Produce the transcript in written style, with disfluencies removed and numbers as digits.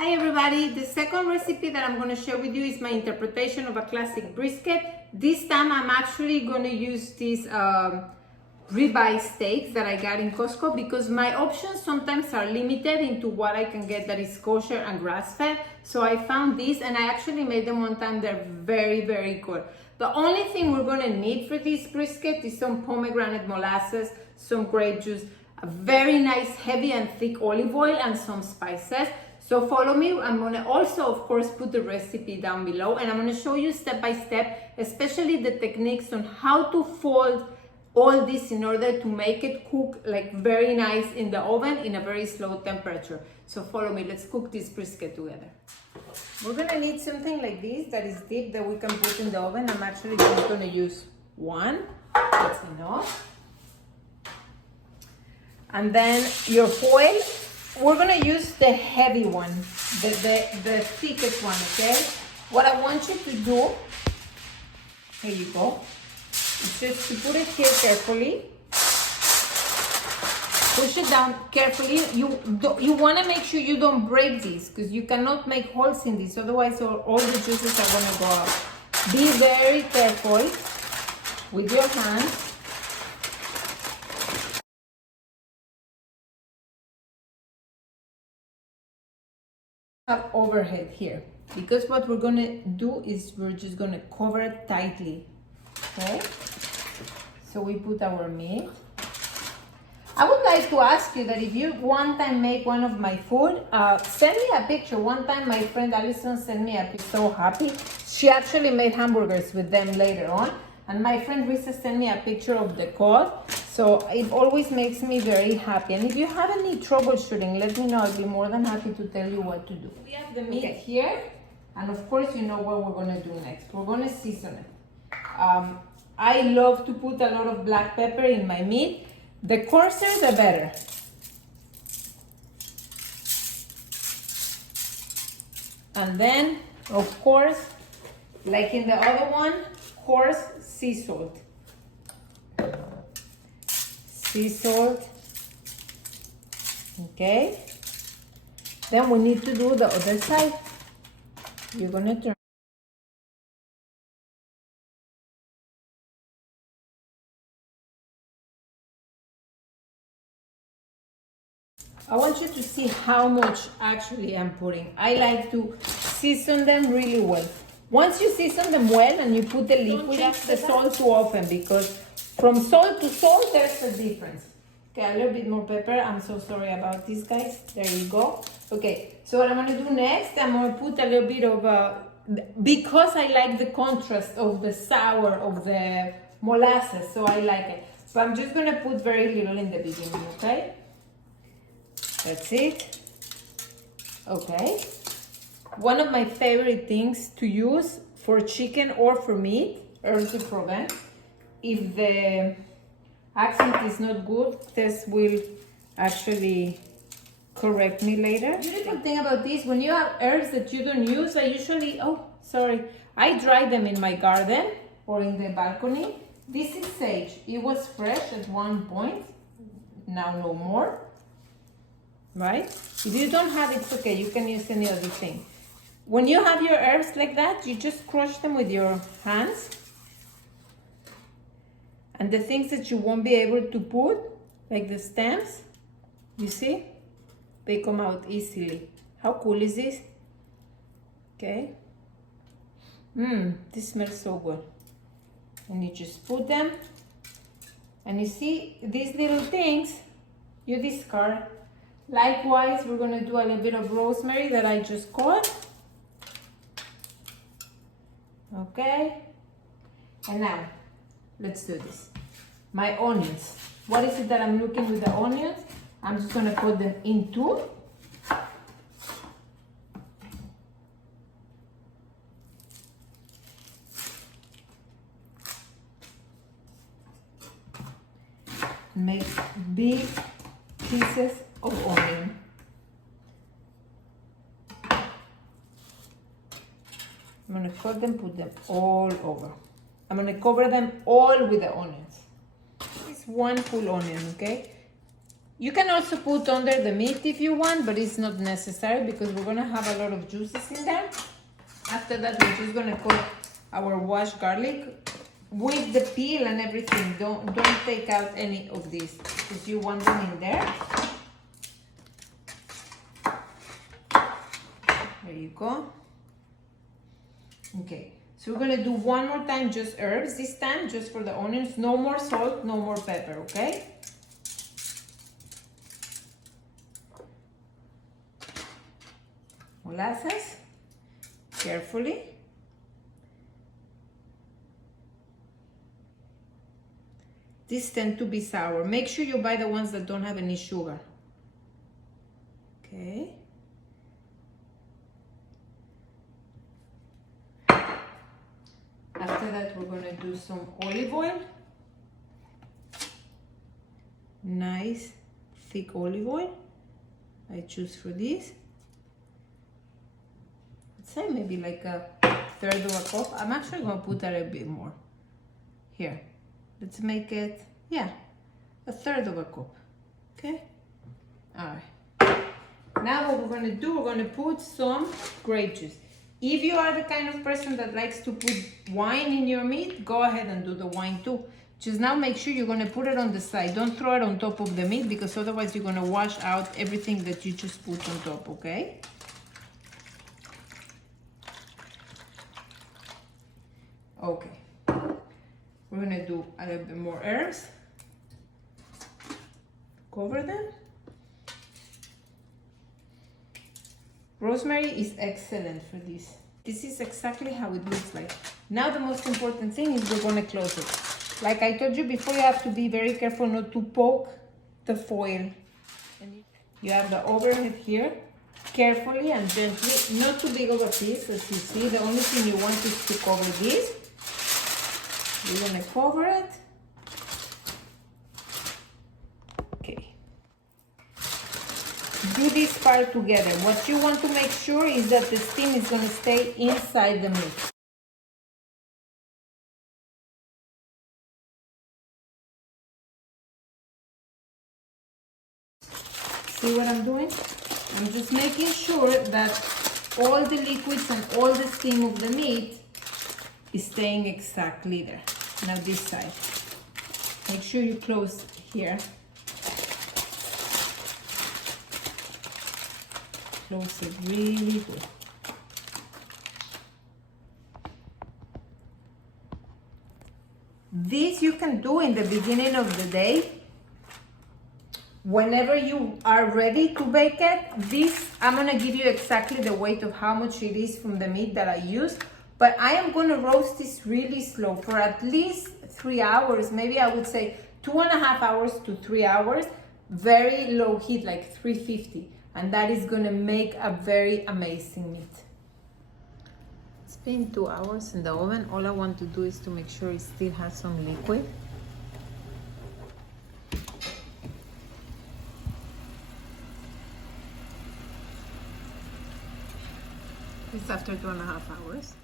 Hi everybody, the second recipe that I'm going to share with you is my interpretation of a classic brisket. This time I'm actually going to use these ribeye steaks that I got in Costco because my options sometimes are limited into what I can get that is kosher and grass-fed. So I found these and I actually made them one time. They're very, very good. The only thing we're going to need for this brisket is some pomegranate molasses, some grape juice, a very nice heavy and thick olive oil, and some spices. So follow me. I'm going to also, of course, put the recipe down below, and I'm going to show you step by step, especially the techniques on how to fold all this in order to make it cook like very nice in the oven in a very slow temperature. So follow me. Let's cook this brisket together. We're going to need something like this that is deep that we can put in the oven. I'm actually just going to use one. That's enough. And then your foil. We're gonna use the heavy one, the thickest one, okay? What I want you to do, here you go, is just to put it here carefully. Push it down carefully. You wanna make sure you don't break these because you cannot make holes in these, otherwise all the juices are gonna go out. Be very careful with your hands. Overhead here, because what we're gonna do is we're just gonna cover it tightly. Okay, so we put our meat. I would like to ask you that if you one time make one of my food, send me a picture. One time my friend Allison sent me a picture, so happy. She actually made hamburgers with them later on, and my friend Risa sent me a picture of the cod. So it always makes me very happy. And if you have any troubleshooting, let me know. I'll be more than happy to tell you what to do. We have the meat here. And of course, you know what we're going to do next. We're going to season it. I love to put a lot of black pepper in my meat. The coarser, the better. And then, of course, like in the other one, coarse sea salt. Sea salt. Okay. Then we need to do the other side. You're gonna turn. I want you to see how much actually I'm putting. I like to season them really well. Once you season them well and you put the liquid, don't change the salt too often because from salt to salt, there's a difference. Okay, a little bit more pepper. I'm so sorry about this, guys. There you go. Okay, so what I'm going to do next, I'm going to put a little bit of, because I like the contrast of the sour of the molasses, so I like it. So I'm just going to put very little in the beginning, okay? That's it. Okay. One of my favorite things to use for chicken or for meat, herbs de Provence. If the accent is not good, this will actually correct me later. The beautiful thing about this, when you have herbs that you don't use, I usually, I dry them in my garden or in the balcony. This is sage. It was fresh at one point, now no more, right? If you don't have it, it's okay, you can use any other thing. When you have your herbs like that, you just crush them with your hands. And the things that you won't be able to put, like the stems, you see, they come out easily. How cool is this? Okay. This smells so good. And you just put them. And you see, these little things, you discard. Likewise, we're going to do a little bit of rosemary that I just cut. Okay. And now, let's do this. My onions. What is it that I'm looking with the onions? I'm just going to put them in two. Make big pieces of onion. I'm going to cut them, put them all over. I'm going to cover them all with the onions. It's one full onion, okay? You can also put under the meat if you want, but it's not necessary because we're gonna have a lot of juices in there. After that, we're just gonna cook our washed garlic with the peel and everything. Don't take out any of this because you want them in there. There you go. Okay, so we're gonna do one more time just herbs this time, just for the onions. No more salt, no more pepper, okay? Molasses, carefully. These tend to be sour. Make sure you buy the ones that don't have any sugar. Okay. After that, we're gonna do some olive oil. Nice, thick olive oil. I choose for this. Say maybe like a third of a cup. I'm actually gonna put that a bit more. Here, let's make it, yeah, a third of a cup, okay? All right. Now what we're gonna do, we're gonna put some grape juice. If you are the kind of person that likes to put wine in your meat, go ahead and do the wine too. Just now make sure you're gonna put it on the side. Don't throw it on top of the meat because otherwise you're gonna wash out everything that you just put on top, okay? Okay, we're gonna do a little bit more herbs. Cover them. Rosemary is excellent for this. This is exactly how it looks like. Now the most important thing is we're gonna close it. Like I told you before, you have to be very careful not to poke the foil. And you have the overhead here. Carefully and gently, not too big of a piece, as you see. The only thing you want is to cover this. We're gonna cover it. Okay. Do this part together. What you want to make sure is that the steam is gonna stay inside the meat. See what I'm doing? I'm just making sure that all the liquids and all the steam of the meat is staying exactly there. Now this side. Make sure you close here. Close it really good. This you can do in the beginning of the day. Whenever you are ready to bake it, this, I'm gonna give you exactly the weight of how much it is from the meat that I use, but I am gonna roast this really slow for at least 3 hours, maybe I would say 2.5 hours to 3 hours, very low heat, like 350, and that is gonna make a very amazing meat. It's been 2 hours in the oven. All I want to do is to make sure it still has some liquid. It's after 2.5 hours.